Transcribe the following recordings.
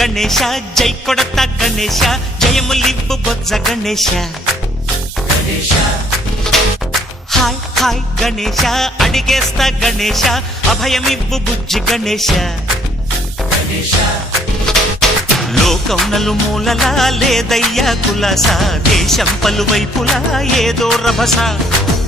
గణేశ జై కొడత గణేశ జయములివ్వు బొజ్జ Ganesha hi hi Ganesha అడిగేస్తా Ganesha అభయమివ్వు బుజ్జి గణేశ లోకం నలుమూలలా లేదయ్యా కులాస దేశం పలువైపులా ఏదో రభస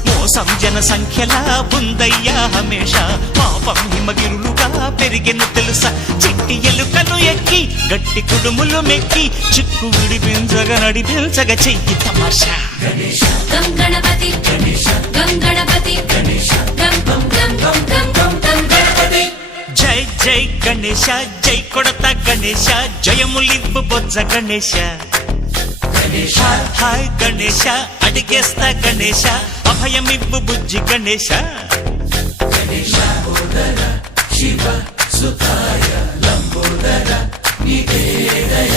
మోసం జన సంఖ్యలా ఉందయ్యా హమేష పాపం హిమగిరులుగా పెరిగెను తెలుసా చిట్టి ఎలుకలు ఎక్కి గట్టి కుడుములు మెక్కి చిక్కు విడిపించగా నడిపించగా చెయ్యి తమాషా గం గణపతి గం గణపతి గం గం గం గం గం గం గం గణపతి జై జై గణేశ జై కొడత గణేశ జయములివ్వు బొజ్జ గణేశ హాయ్ హాయ్ గణేశ అడిగేస్తా గణేశ అభయమివ్వు బుజ్జి గణేశ శివ సుతాయ లంబోదర నివేదయ